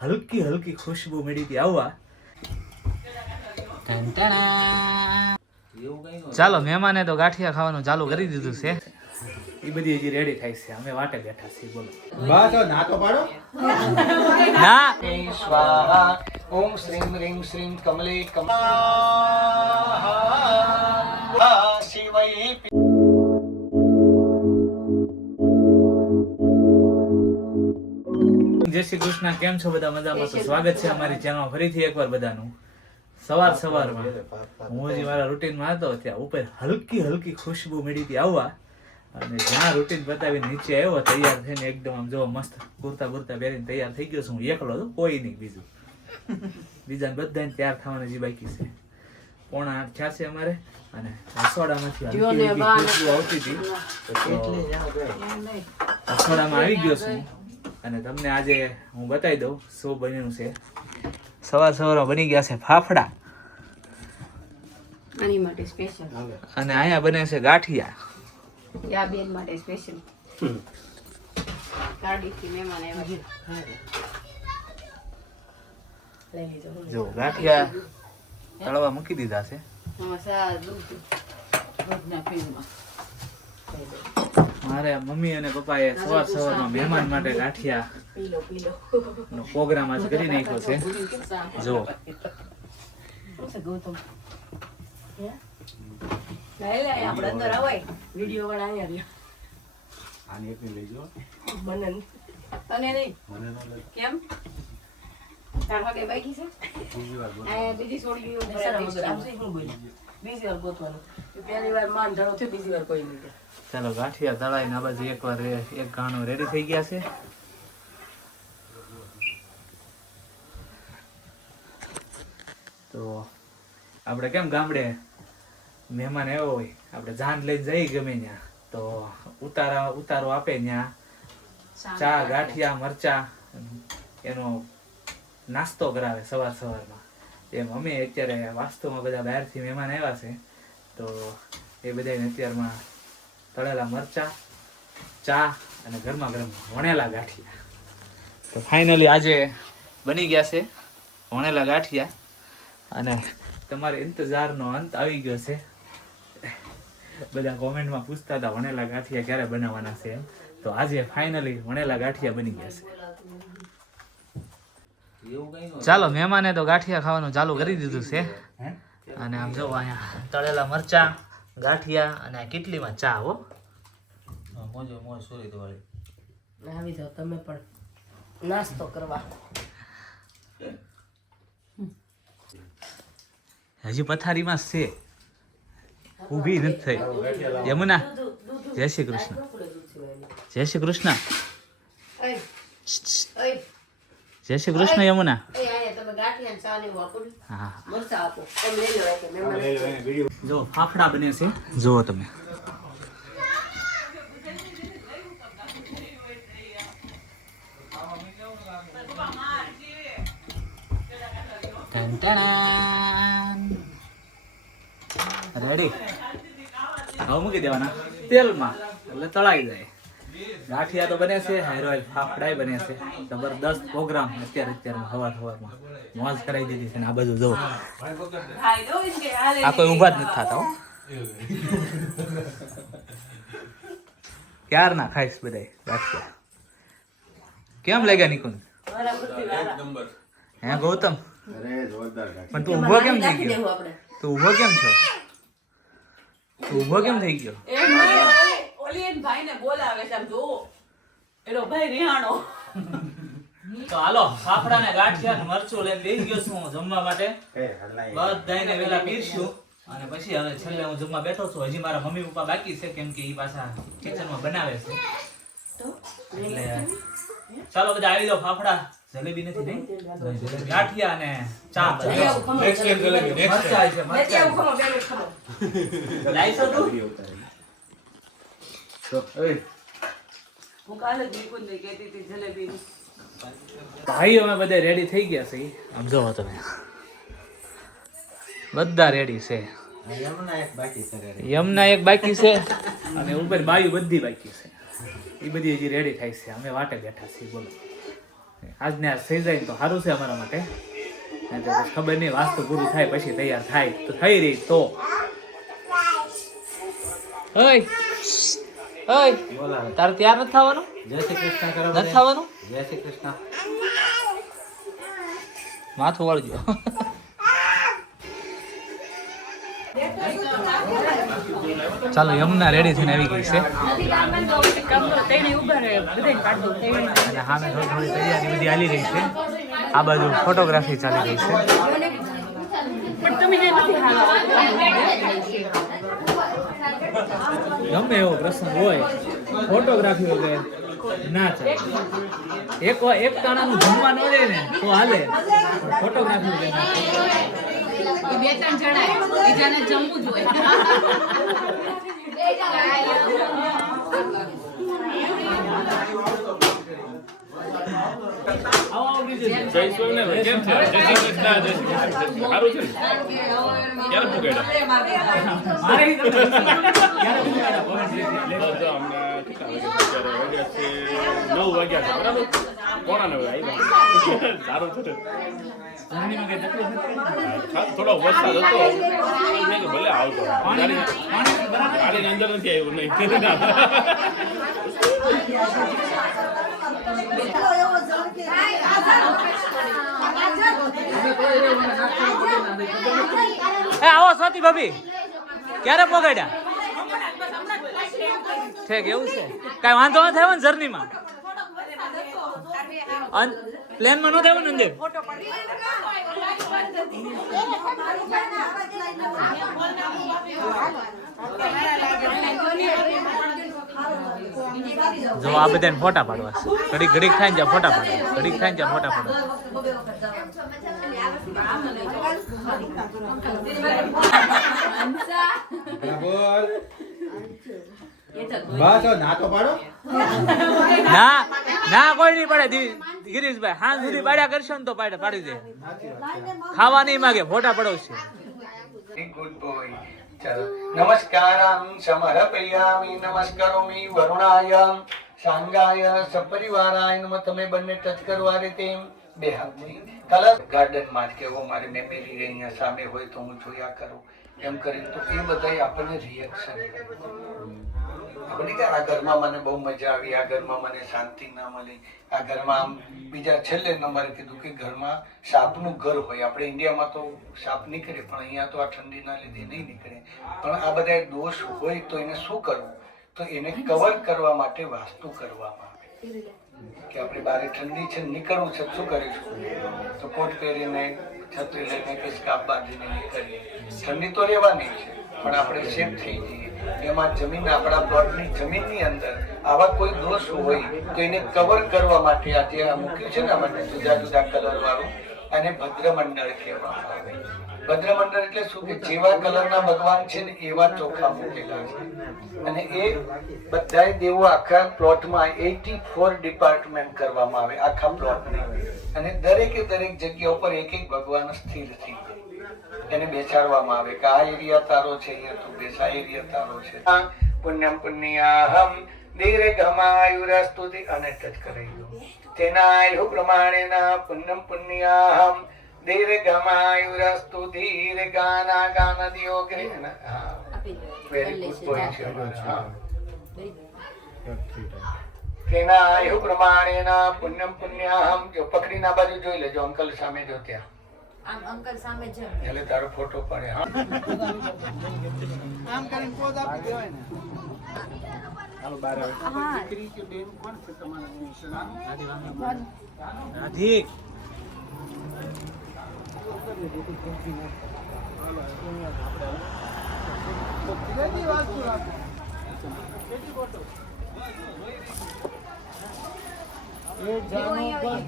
હલકી હલકી ખુશ્બુ મળી હતી આવવા. ચાલો મહેમાને તો ગાંઠિયા ખાવાનું ચાલુ કરી દીધું છે. એ બધી હજી રેડી થાય છે, અમે વાટે બેઠા છીએ. બોલો બસ ના તો પાડો ના. સ્વાહા ઓમ શ્રીમ રીમ શ્રીમ કમલે કમલા શિવૈ. જય શ્રી કૃષ્ણ. કેમ છો બધા? મજામાં? તો સ્વાગત છે અમારી ચેનલમાં ફરીથી એકવાર બધાનું. સવારમાં હું હજી મારા રૂટીનમાં હતો ત્યાં ઉપર હલકી હલકી ખુશ્બુ મળી હતી આવવા, અને જ્યાં રૂટીન બતાવીને નીચે આવ્યો તૈયાર થઈને એકદમ આમ જો મસ્ત કુર્તા બુર્તા પહેરીને તૈયાર થઈ ગયો છું. હું એકલો હતો, કોઈ નહીં બીજું. બીજા બધાને તૈયાર થવાના જે બાકી છે. 7:45 થયા છે અમારે, અને રસોડામાંથી હલકી હલકી ખુશ્બુ આવતી હતી રસોડામાં આવી ગયો છું. અને તમને આજે હું બતાવી દઉં શું બન્યું છે. સવારમાં બની ગયા છે ફાફડા, આની માટે સ્પેશિયલ, અને અહીંયા બને છે ગાંઠિયા. યા બેન માટે સ્પેશિયલ. ગાડીથી મહેમાન આવ્યા. જો ગાંઠિયા તળવા મૂકી દીધા છે. મારે મમ્મી અને પપ્પાએ સવારમાં મહેમાન માટે ગાંઠિયા નો પ્રોગ્રામ આજ કરી નાખ્યો છે. જો ચાલો ગાંઠિયા તળાઈને આ બાજુ એકવાર એક ગાણું રેડી થઈ ગયા છે. તો આપણે કેમ ગામડે મહેમાન આવ્યો હોય, આપણે જાન લઈને જઈ ગમે ત્યાં તો ઉતારો આપે, ત્યાં ચા ગાંઠિયા મરચા એનો નાસ્તો કરાવે સવારમાં. એમ અમે અત્યારે વાસ્તવમાં બધા બહારથી મહેમાન આવ્યા છે, તો એ બધાને અત્યારમાં તળેલા મરચા, ચા અને ગરમા ગરમ વણેલા ગાંઠિયા. તો ફાઇનલી આજે બની ગયા છે વણેલા ગાંઠિયા, અને તમારા ઇંતજારનો અંત આવી ગયો છે. બધા કોમેન્ટમાં પૂછતા હતા વણેલા ગાંઠિયા ક્યારે બનાવવાના છે એમ. તો આજે ફાઇનલી વણેલા ગાંઠિયા બની ગયા છે. ચાલો મહેમાને તો ગાંઠિયા ખાવાનું ચાલુ કરી દીધું છે. અને આમ જો અહીંયા તળેલા મરચા, ગાંઠિયા અને કેટલીમાં ચા. હો મોજ સોરી વાળી આવી જાઓ તમે પણ નાસ્તો કરવા. હજી પથારીમાં છે, ઊભી નથી થઈ. યમુના, જય શ્રી કૃષ્ણ. જય શ્રી કૃષ્ણ. જય શ્રી કૃષ્ણ યમુના. હા જો ફાફડા બને છે, જુઓ તમે. રેડી. હવે મૂકી દેવાના તેલમાં એટલે તળાઈ જાય. ગાંઠિયા તો બને છે, હેર ઓઇલ ફાફડા બને છે. જબરદસ્ત પ્રોગ્રામ અત્યારે સવારમાં મોજ કરાવી દીધી છે. ને આ બધું જો આ કોઈ ઊભા જ નથી થતા. હો ક્યાર ના ખાઈશ બધા ગાંઠિયા. કેમ લાગ્યા નિકુંજ? હે ગૌતમ? પણ તું ઊભો કેમ થઈ ગયો? તું ઊભો કેમ છો? તું ઊભો કેમ થઈ ગયો? તો હાલો ફાફડા ને ગાંઠિયા મરચું લઈને બેસી ગયો છું જમવા માટે. બધાને વેલા પીરશું અને પછી હવે છેલ્લે હું જમવા બેઠો છું. હજી મારા મમ્મી પપ્પા બાકી છે, કેમ કે એ પાછા કિચનમાં બનાવે છે. એટલે ચાલો બધા આવી જાઓ. ફાફડા જલેબી નથી નહીં, ગાંઠિયા અને ચા. ભાઈ અમે બધા રેડી થઈ ગયા છે. આમ જોવો તમે, બધા રેડી છે. યમના એક બાકી છે અને ઉપર બાયું બધી બાકી છે. એ બધી હજી રેડી થાય છે. અમે વાટે બેઠા છીએ. બોલો આજને આજ થઈ જાય ને તો સારું છે અમારા માટે. નહીં તો પછી ખબર નહીં વાસ્તુ પૂરું થાય પછી તૈયાર થાય તો થઈ રહી તો તારે તૈયાર નથી થવાનું? જય શ્રી કૃષ્ણ કરો. નથી થવાનું? જય શ્રી કૃષ્ણ. માથું વાળજો. ચાલો યમુના રેડી થઈને આવી ગઈ છે અને સામે થોડી તૈયારી બધી હાલી રહી છે. આ બાજુ ફોટોગ્રાફી ચાલી રહી છે. ગમે એવો પ્રસંગ હોય ફોટોગ્રાફી વગર ના ચાલે. એક તાણાનું જમવા ન જાય ને તો હાલે, ફોટોગ્રાફી વગર ના ચાલે. બે ત્રણ જણા બીજાને જમવું જોઈએ. જય સ્વામિનારાયણ. કેમ છે? જય શ્રી કૃષ્ણ. જય શ્રી કૃષ્ણ. સારું છે ને? ક્યારે પુગાડ્યા? મારે ઈ તમને ક્યારે પૂછાયા? તો હમણાં કેટલા વાગ્યા છે? 9 વાગ્યા છે, બરાબર? 9:45 આવ્યા. સારું છે ને? જર્નીમાં કઈ તકલીફ નથી? થોડો વરસાદ હતો મેં કીધું ભલે આવતો. ગાડીની અંદર નથી આવ્યું નહીં. આવો સ્વાતિ ભાભી, ક્યારે પગાડ્યા? ઠીક, એવું છે. કઈ વાંધો ન થયો ને જર્નીમાં? પ્લેનમાં ન થયો ને અંદર? જો આ બધાને ફોટા પાડવા છે. ઘડીક ઘડીક થાય ને ત્યાં ફોટા પાડવા, ઘડીક થાય ને ત્યાં ફોટા પાડવા. બસ ના તો પાડો. ના ના કોઈ નહીં પાડે ગિરીશભાઈ. હા સુધી પાડ્યા કરશો ને તો પાડી દે. ખાવા નહીં માગે, ફોટા પડવશે. Good boy. ચાલો. નમસ્કારં સમર્પયામિ નમસ્કારોમિ વરુણાય સાંગાય સપરિવારાય નમઃ. તમે બંને ટચ કરો આ રીતે બે હાથથી. કલર ગાર્ડનમાં જ કેવો મારે મેમરી અહીંયા સામે હોય તો હું જોયા કરું એમ કરીને તો એ બધા આપણને રિએક્શન આપણે કે આ ઘરમાં મને બહુ મજા આવી, આ ઘરમાં મને શાંતિ ના મળી, આ ઘરમાં આમ બીજા છેલ્લે નંબરે કીધું કે ઘરમાં સાપનું ઘર હોય. આપણે ઇન્ડિયામાં તો સાપ નીકળે પણ અહીંયા તો આ ઠંડીના લીધે નહીં નીકળે. પણ આ બધા દોષ હોય તો એને શું કરવું? તો એને કવર કરવા માટે વાસ્તુ કરવામાં આવે કે આપણે બારે ઠંડી છે નીકળવું છે શું કરીશું? તો કોટ પહેરીને છત્રી લઈને કે સ્કાર્ફ બાંધીને નીકળીએ. ઠંડી તો રહેવાની છે પણ આપણે સેફ થઈ જઈએ. એમાં જમીન આપણા પ્લોટની જમીનની અંદર આવા કોઈ દોષ હોય તો એને કવર કરવા માટે આજે આ મૂક્યું છે ને માટે જુદા જુદા કલર વાળું અને ભદ્રમંડળ કહેવામાં આવે. ભદ્રમંડળ એટલે શું કે જેવા કલરના ભગવાન છે ને એવા ચોખા મૂકેલા છે. અને એ બધાય દેવો આખા પ્લોટમાં 84 ડિપાર્ટમેન્ટ કરવામાં આવે આખા પ્લોટની. અને દરેકે દરેક જગ્યા ઉપર એક એક ભગવાન સ્થિર થઈ જાય. એને બેસાડવામાં આવે કે આ એરિયા તારો છે, અહીંયા તું બેસ, આ એરિયા તારો છે. પુણ્યમ પુણ્યાહમ દીર્ઘમાયુરસ્તુતિ અને ટચ કરી દો. તેનાયુ પ્રમાણેના પુણ્યમ પુણ્યાહમ દીર્ઘમાયુરસ્તુ દીર્ઘાના ગાનદિયો ગ્રીન. હા, વેરી ગુડ પોઈન્ટ છે. હા, તેનાયુ પ્રમાણેના પુણ્યમ પુણ્યાહમ. જો પકડીને આ બાજુ જોઈ લેજો, અંકલ સામે જો ત્યાં. આમ અંકલ સામે છે એટલે તારો ફોટો પડે. હા, આમ કરીને પોઝ આપી દેવાય ને. રાધિક કેટલી વાસ્તુ રાખો? કેટલી ફોટો? એક જાનો બસ.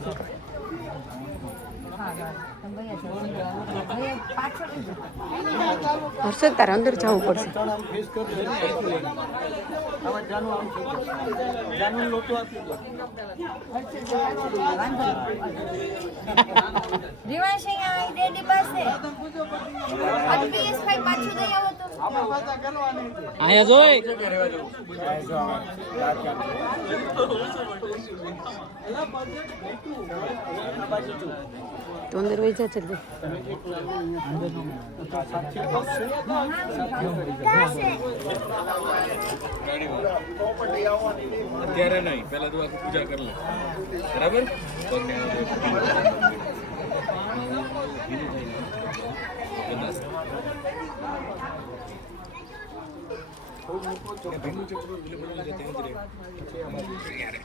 હર્ષદ તારે અંદર જવું પડશે. રિવાંશ અહીંયા ડેડી પાસે PS5 પાછું દઈ આવો તો આપણે પાછા કરવાની છે. અહીંયા જોઈ તો અંદર વહી જશે જ. અત્યારે નહીં, પહેલા તો આખી પૂજા કરી લે, બરાબર? પગને ભીનું ચક્ર એટલે બધું જે ત્યાં જ રહે.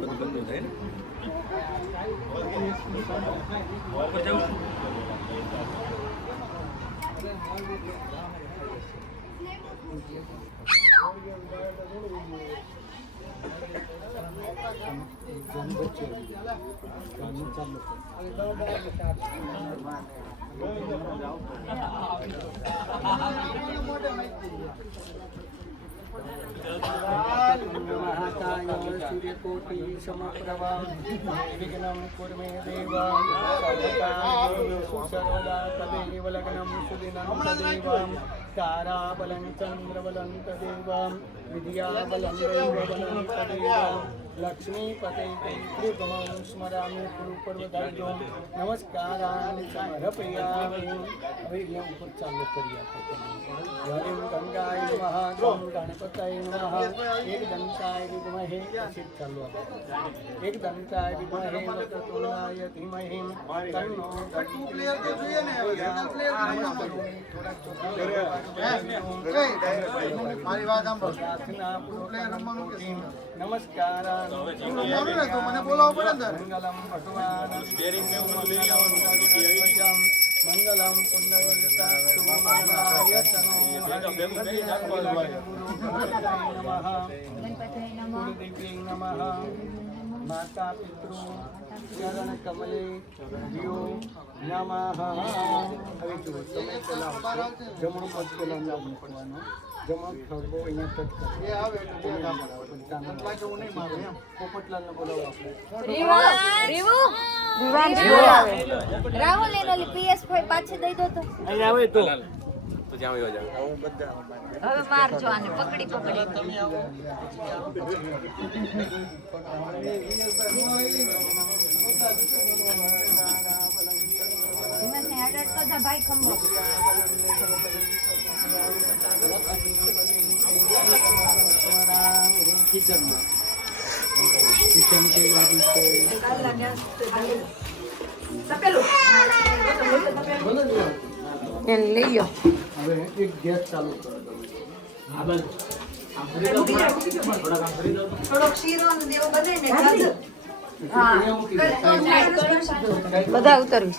બધું બંધ થાય ને ઉપર જાઉં છું. सूर्यकोटि समप्रभा विघ्नं कुरु मे देव सर्वकार्येषु सर्वदा तदेव लग्नं सुदिनं तदेव ताराबलं चन्द्रबलं तदेव विद्याबलं दैवबलं तदेव लक्ष्मीपते त्रिगुणं स्मरामि गुरुपर्वदायो नमस्काराणि समर्पयामि હવે અહીંયા ઉપર ચાલુ કરી આપો હરિ ગંગાય નમઃ ગમ ગણપતય નમઃ એક દંતાય વિદ્મહે પછી ચાલુ આપો એક દંતાય વિદ્મહે વક્રતુંડાય ધીમહિ તન્નો ટુ પ્લેયર તો જોઈએ ને હવે સિંગલ પ્લેયર મારી વાત સાંભળો. પ્રાર્થના ટુ પ્લેયર રમવાનું કે સિંગલ? નમસ્કારાન રમવાનું ને તો મને બોલાવવું પડે ને તારે. મંગલમ ભગવાન મંગલમ પુનર્વિતાક્ષુ મંગલાયતનો ગુરુદેવ્યે નમઃ માતા પિતૃ ચરણ કમલે ભ્યો નમઃ. હવે જુઓ તમે પેલા જમણું પગ પેલા મૂકવાનું, જમણો ખભો અહીંયા ટચ કરો. એ આવે એટલે બે કામ આવે. બાકી હું નહીં મારું એમ. પોપટલાલને બોલાવો આપણે. રાહુલ એનો PS5 પાછી દઈ દો તો અહીંયા આવે તો જ્યાં હોય જાવ. હવે મારજો આને પકડી ભાઈ ખંભો કિચન કે લાગી છે બોલો ને. એને લઈ લો. હવે એક ગેસ ચાલુ કરો. બધા ઉતરવું.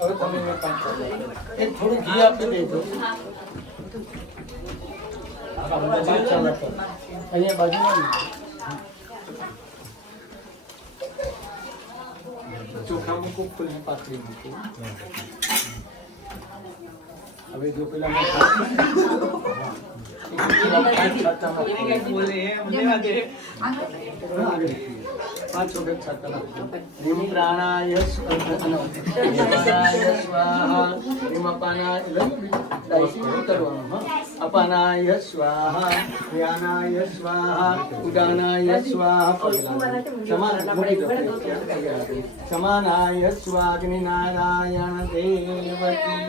હવે તમે એક થોડું ઘી આપી દેજો. અહીંયા બાજુમાં ચોખા મૂકું, ફૂલની પાથરી મૂકું. હવે જો પેલા પાંચ વખત છાતા નાખજો. નિમ પ્રાણાય સ્વાહા, નિમ અપાનાય ઉતરવાનું. અપાનાય સ્વાહા, વ્યાનાય સ્વાહા, ઉદાનાય સ્વાહા, સમાનાય સ્વાગ્નિનારાયણ દેવકી.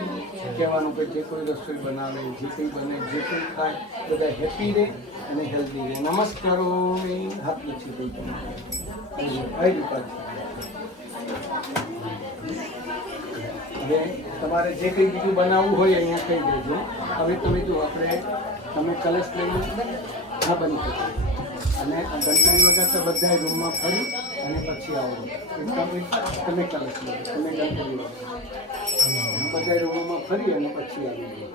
કહેવાનું કે જે કોઈ રસોઈ બનાવે, જે કંઈ બને, જે કંઈ ખાય, બધા હેપી રહે અને હેલ્ધી રહે. નમસ્કારો હાથ નથી કોઈ તમારે. હવે તમારે જે કંઈ બીજું બનાવવું હોય અહીંયા કહી દેજો. હવે તમે જો આપણે તમે કલશ લઈને હા બની શકો અને ઘંટાની વગર તો બધા રૂમમાં ફરી અને પછી આવો. તમે કલશ લો, તમે ગણપતિ લો, બધા રૂમમાં ફરી અને પછી આવી.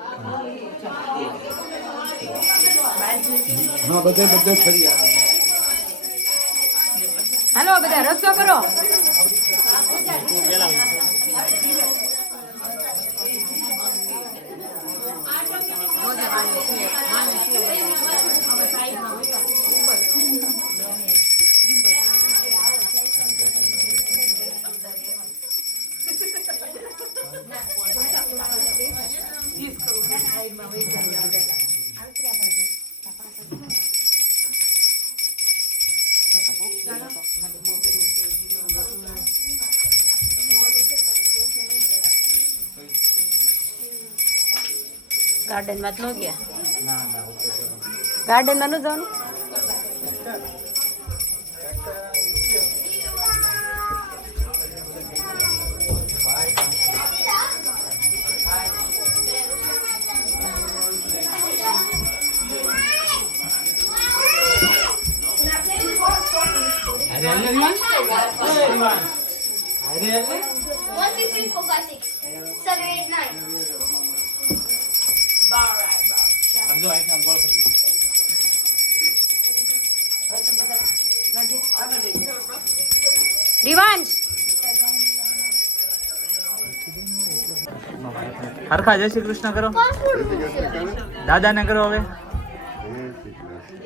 હા બધે ફરી આવે. હાલો બધા રસ્તો કરો. ગાર્ડનમાં જ ન ગયા. ના ના ઉપર જવાનું. ગાર્ડનમાં ન જવાનું. અરે અરે વિવાન. અરે વિવાન. અરે અરે 1, 2, 3, 4, 5, 6, 7, 8, 9. સમજો અહીંથી આમ ગોળ કરી. રિવાંશ હરખા જય શ્રી કૃષ્ણ કરો. દાદાને કરો હવે.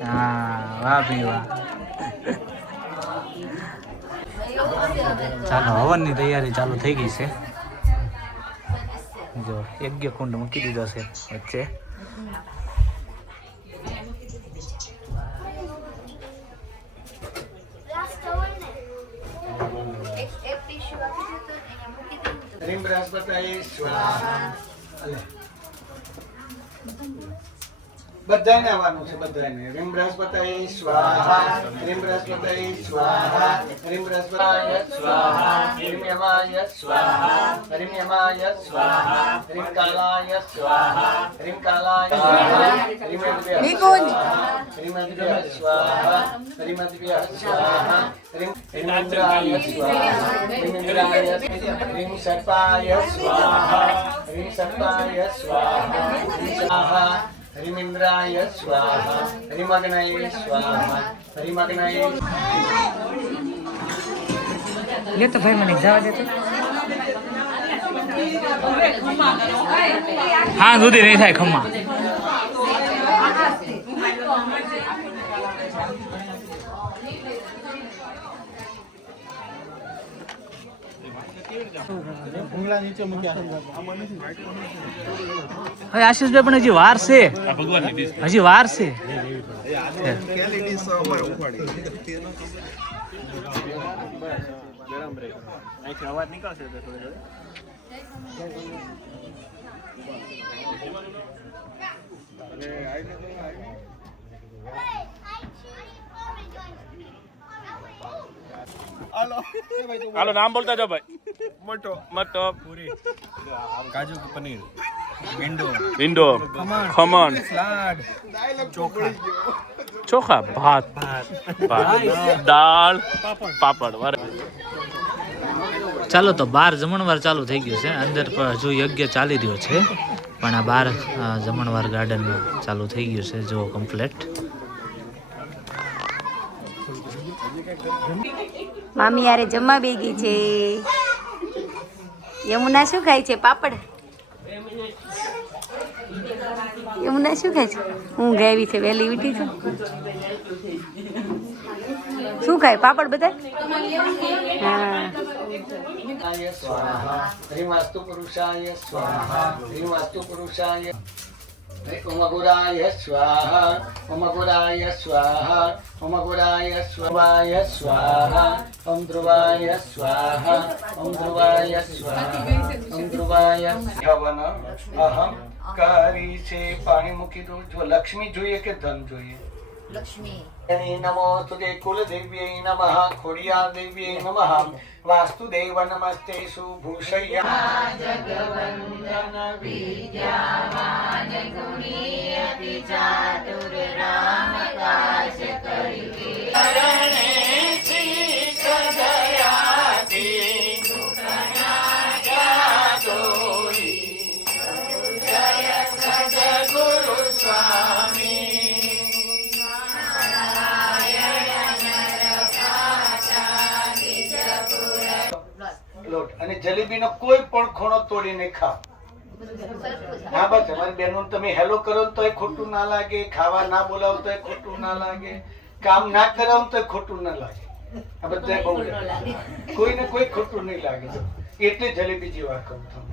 હા વાહ ભાઈ વાહ. ચાલો હવનની તૈયારી ચાલુ થઈ ગઈ છે. જો યજ્ઞ કુંડ મૂકી દીધો છે વચ્ચે. હરીમ બૃહસ્પતયે સ્વાહા. બધાને આવવાનું છે બધાને. હરીમ બૃહસ્પતયે સ્વાહા. હરીમ બૃહસ્પતયે સ્વાહા. હરીમ બૃહસ્પતયે સ્વાહા. હરીમ યમાય સ્વાહા. હરીમ યમાય સ્વાહા. હરીમ કાલાય સ્વાહા. હરીમ કાલાય સ્વાહા. હરીમ નિકુંજ. હરીમ સ્વાહા. હરીમ સ્વાહા. હરીમ ઇન્દ્રાય સ્વાહા. હરીમ ઇન્દ્રાય હરીમ સર્પાય સ્વાહા. હરીમ સર્પાય સ્વાહા. સ્વાહા. હરીમ ઇન્દ્રાય સ્વાહા. હરીમ અગ્નયે સ્વાહા. હરીમ અગ્નયે. લે તો ભાઈ મને જવા દે તો. હા સુધી નહીં થાય ખમ્મા. ભૂંગળા નીચે મૂક્યા. હવે આશીષભાઈ પણ હજી વાર છે. હજી વાર છે. અહીંથી અવાજ નીકળશે તો થોડે થોડે. હાલો નામ બોલતા જાઓ ભાઈ. મોટો પૂરી કાજુ પનીર ભીંડો ખમણ ચોખા ભાત દાળ પાપડ વારે. ચાલો તો બહાર જમણવાર ચાલુ થઈ ગયું છે. અંદર હજુ યજ્ઞ ચાલી રહ્યો છે પણ આ બહાર જમણવાર ગાર્ડનમાં ચાલુ થઈ ગયું છે. જો કમ્પ્લેટ. મામી યારે જમવા બેગી છે. યમુના શું ખાય છે? પાપડ. યમુના શું ખાય છે? હું ગાવી છે વહેલી ઉઠી છું. શું ખાય? પાપડ બધા. હા સ્વાહા. હરીમ વાસ્તુ પુરુષાય સ્વાહા. હરીમ વાસ્તુ પુરુષાય. ઓમ અઘોરાય સ્વાહા. ઓમ અઘોરાય સ્વાહા. ઓમ અઘોરાય સ્વાહાય સ્વાહા. ઓમ ધ્રુવાય સ્વાહા. ઓમ ધ્રુવાય સ્વાહા. ઓમ ધ્રુવાય હવન અહમ કરી છે. પાણી મૂકી દઉં. જો લક્ષ્મી જોઈએ કે ધન જોઈએ? લક્ષ્મી. નમો તુદે કુલદેવ્યై નમઃ. ખોડિયાર દેવ્યై નમઃ. વાસ્તુદેવ નમસ્તે સુભૂષયા. લોટ અને જલેબીનો કોઈ પણ ખૂણો તોડીને ખાઓ. હા બસ અમારી બહેનો તમે હેલો કરો તો ખોટું ના લાગે. ખાવા ના બોલાવો તો ખોટું ના લાગે. કામ ના કરાવો તો ખોટું ના લાગે. આ બધા બહુ કોઈને કોઈ ખોટું નહીં લાગે. એટલે જલેબી જેવા કહું છું.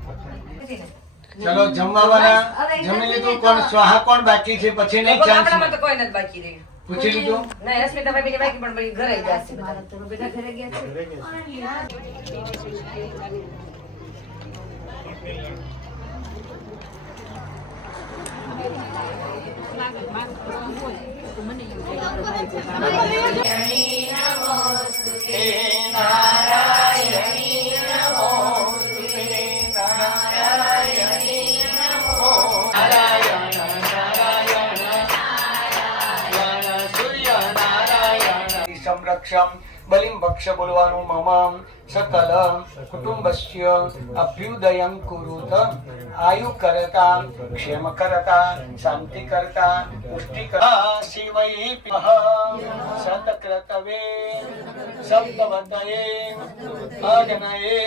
ચલો જમવાવાળા જમી લીધું. કોણ સ્વાહા કોણ બાકી છે? પછી નહીં ચાન્સ કોઈ નથી બાકી રહ્યું. પૂછી લીધું. નહીં અસ્મિતા ભાઈ બાકી પણ પછી ઘરે જશે. બધા ઘરે ગયા છે. સંરક્ષમ બલિમ ભક્ષ બોલવાનું મમ સકલ કુટુંબસ્ય અભ્યુદયં કુરુત આયુ કરતા ક્ષેમ કરતા શાંતિ કરતા પુષ્ટિ કરતા શિવૈ પિહ સતક્રતવે સપ્તવતયે અજનયે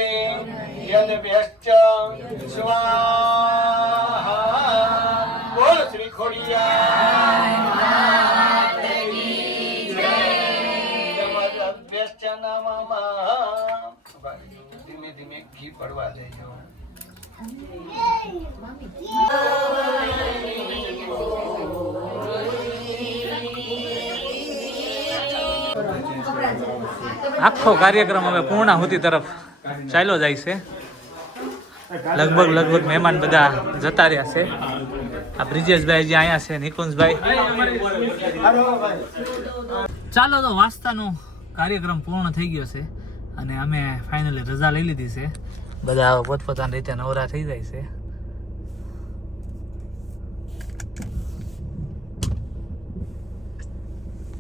યદવ્યશ્ચ સ્વાહા બોલ શ્રી ખોડિયા ધીમે ધીમે ઘી પડવા દેજો. આખો કાર્યક્રમ હવે પૂર્ણાહુતિ તરફ ચાલ્યો જાય છે. લગભગ મહેમાન બધા જતા રહ્યા છે. આ બ્રિજેશભાઈ જે અહીંયા છે, નિકુંજભાઈ. ચાલો તો વાસ્તાનો કાર્યક્રમ પૂર્ણ થઈ ગયો છે અને અમે ફાઇનલી રજા લઈ લીધી છે. બધા પોતપોતાની રીતે નવરા થઈ જાય છે.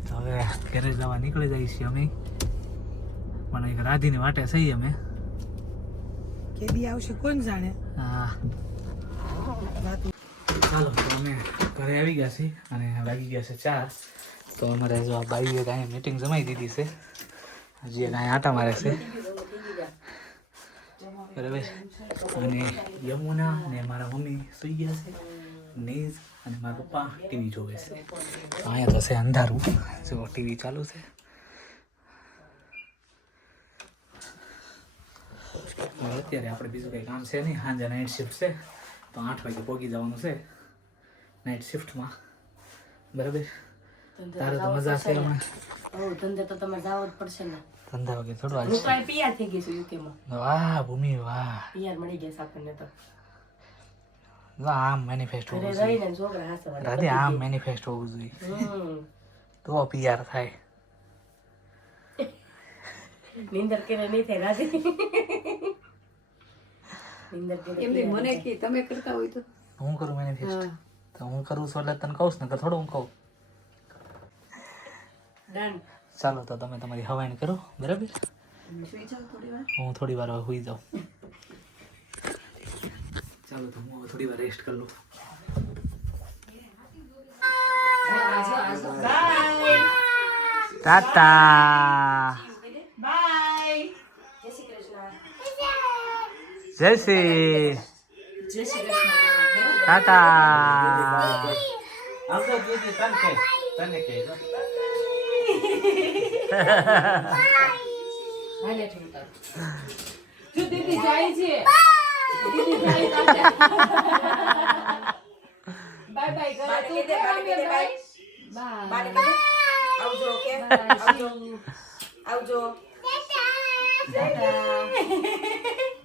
તો હવે ઘરે જવા નીકળી જઈએ છીએ અમે, પણ એક રાધીની વાટે થઈ અમે. કેદી આવશે કોણ જાણે. હા ચાલો તો અમે ઘરે આવી ગયા છીએ અને વાગી ગયા છે 4. તો અમારે જો આ બાઈએ અહીંયા મીટિંગ જમાઈ દીધી છે. હજી એક અહીંયા આટા મારે છે બરાબર. અને યમુના ને મારા મમ્મી સુઈ ગયા છે, નીઝ અને મારા પપ્પા ટીવી જોવે છે. અહીંયા તો છે અંધારું, જો ટીવી ચાલુ છે. અત્યારે આપણે બીજું કંઈ કામ છે નહીં, સાંજે નાઇટ શિફ્ટ છે તો 8 વાગે પહોંચી જવાનું છે નાઇટ શિફ્ટમાં. બરાબર. તારે તો મજા છે હમણાં. ધંધે તો તમારે જવું જ પડશે ને. ધંધા વગર થોડું હું હાલશે. કાંઈ PR થઈ ગઈ છું UK માં. વાહ ભૂમિ વાહ. PR મળી ગયા છે આપણને તો. આમ મેનિફેસ્ટ ઘરે હોવું જોઈએ રહીને છોકરા હાસવાના. રાધે, આમ મેનિફેસ્ટ હોવું જોઈએ તો PR થાય. નીંદર કરે નહીં થાય રાધે. નીંદર કરે એમની મને કે તમે કરતા હોય તો હું કરું મેનિફેસ્ટ તો હું કરું છું એટલે તને કહું છું, નકર થોડું હું કહું. ડન. ચાલો તો તમે તમારી હવાઈન કરો. બરાબર. હું થોડી વાર હવે સુઈ જાઉં. ચાલો તો હું હવે થોડી વાર રેસ્ટ કરી લઉં. ટાટા. જય શ્રી ટાટા. દીદી જાય છે બાય બાય કરે બાય આવજો ઓકે આવજો આવજો જય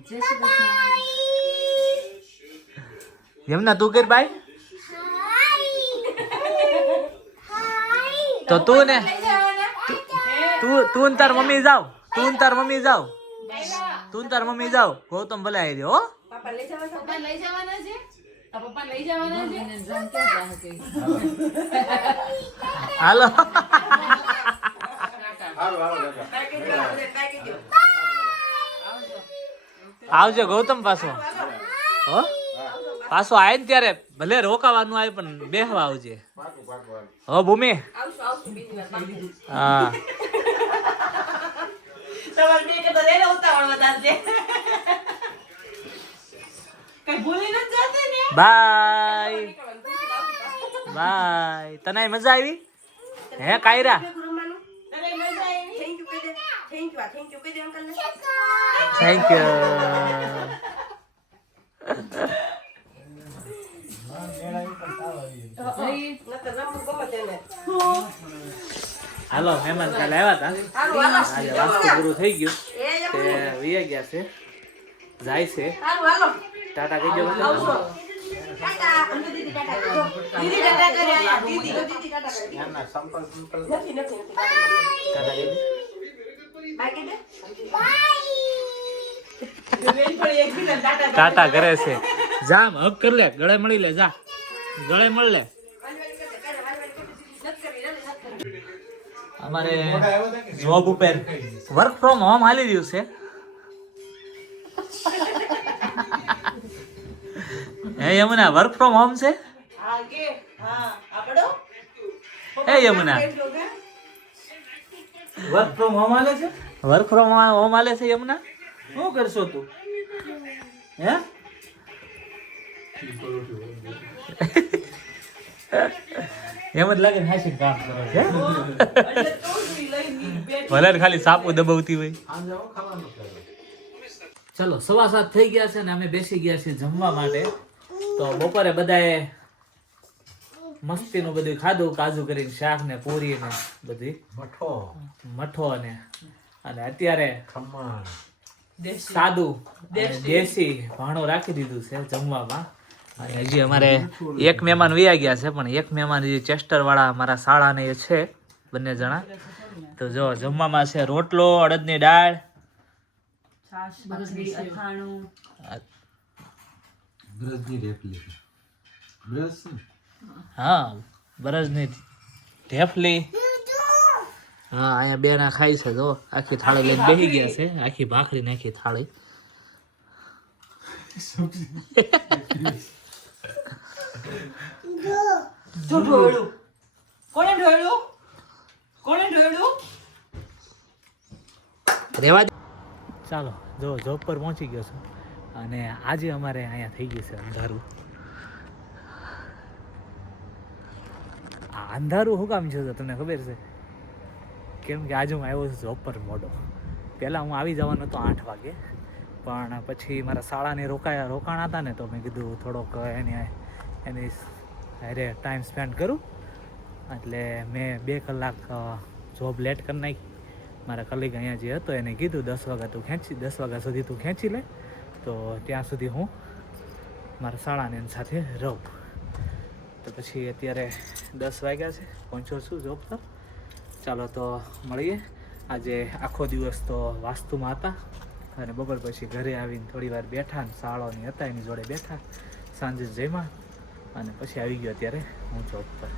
શ્રી કૃષ્ણ. યમુના તું કર બાય. તો તું ને તું તાર મમ્મી જાવ, તું તાર મમ્મી જાવ, તું તાર મમ્મી જાવ. ગૌતમ ભલે આવી રહ્યો. પાપા લઈ જવા છો. પપ્પા લઈ જવાના છે, આ પપ્પા લઈ જવાના છે. હાલો. આવજો ગૌતમ પાછો. હો પાછો આવે ને ત્યારે ભલે રોકાવાનું આવે પણ બેહવા આવજે. હો ભૂમિ. હા તમારે બે કે તો લઈને ઉતાવળ વધારજે. કઈ ભૂલી ન જતી ને. Bye bye. તને મજા આવી હે કાયરા? તને મજા આવી? થેન્ક યુ કહી દે. થેન્ક યુ કહી દે અંકલ ને. Thank you. નકર રમવું ગમે તેને. હાલો મહેમાન કાલે આવ્યા હતા, આજે વાસ્તુ પૂરું થઈ ગયું તે વયા ગયા છે, જાય છે. હાલો ટાટા કહી દો. ટાટા. અંજુ દીદી દીદી ટાટા કરે આયા. દીદી ટાટા કરે. એના સંપલ સંપલ નથી બાકી દે બેનપણી એકબીજાને ટાટા ટાટા કરે છે. જામ હક કર લે, ગળે મળી લે, જા ગળે મળ લે. અમારે જોબ ઉપર વર્ક ફ્રોમ હોમ હાલી રહ્યું છે. હે યમુના, વર્ક ફ્રોમ હોમ છે. હા કે હા આપડો હે યમુના, વર્ક ફ્રોમ હોમ હાલે છે. વર્ક ફ્રોમ હોમ હાલે છે યમુના. શું કરશો તું? હે એમ જ લાગે ને હાસી કામ કરે છે. ભલે ને ખાલી સાપુ દબાવતી હોય. ચાલો 7:15 થઈ ગયા છે ને અમે બેસી ગયા છીએ જમવા માટે. તો બપોરે બધાએ મસ્તીનું બધું ખાધું, કાજુ કરીને શાક ને પૂરી ને બધી મઠો ને, અને અત્યારે સાદું અને દેશી ભાણું રાખી દીધું છે જમવામાં. અને હજી અમારે એક મહેમાન વયા ગયા છે, પણ એક મહેમાન હજી ચેસ્ટર વાળા મારા શાળાને એ છે, બંને જણા. તો જો જમવામાં છે રોટલો, અડદની દાળ, હા બરજની ઢેફલી. હા અહીંયા બે ના ખાઈ છે. જો આખી થાળી લઈને બેસી ગયા છે, આખી ભાખરી ને આખી થાળી. જો ઢોળ્યું કોણે ઢોળ્યું રેવા દે. ચાલો જો જોબ પર પહોંચી ગયો છું, અને આજે અમારે અહીંયા થઈ ગયું છે અંધારું. આ અંધારું શું કામ છે તમને ખબર છે? કેમ કે આજે હું આવ્યો છું જોબ પર મોડો. પહેલાં હું આવી જવાનો હતો 8 વાગે, પણ પછી મારા શાળાને રોકાણ હતા ને, તો મેં કીધું થોડોક એની હારે ટાઈમ સ્પેન્ડ કરું. એટલે મેં 2 કલાક જોબ લેટ કરી નાખી. મારા કલીગ અહીંયા જે હતો એને કીધું 10 વાગ્યા સુધી તું ખેંચી લે, તો ત્યાં સુધી હું મારા શાળાને એની સાથે રહું. તો પછી અત્યારે 10 વાગ્યા છે, પહોંચ્યો છું જોબ પર. ચાલો તો મળીએ. આજે આખો દિવસ તો વાસ્તુમાં હતા, અને બપોર પછી ઘરે આવીને થોડી વાર બેઠા, ને શાળાની હતા એની જોડે બેઠા, સાંજે જમ્યા, અને પછી આવી ગયો અત્યારે હું જોબ પર.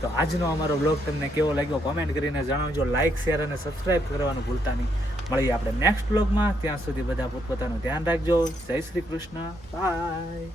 તો આજનો અમારો બ્લોગ તમને કેવો લાગ્યો કોમેન્ટ કરીને જણાવજો. લાઇક, શેર અને સબસ્ક્રાઈબ કરવાનું ભૂલતા નહીં. મળીએ આપણે નેક્સ્ટ બ્લોગમાં. ત્યાં સુધી બધા પોતપોતાનું ધ્યાન રાખજો. જય શ્રી કૃષ્ણ. બાય.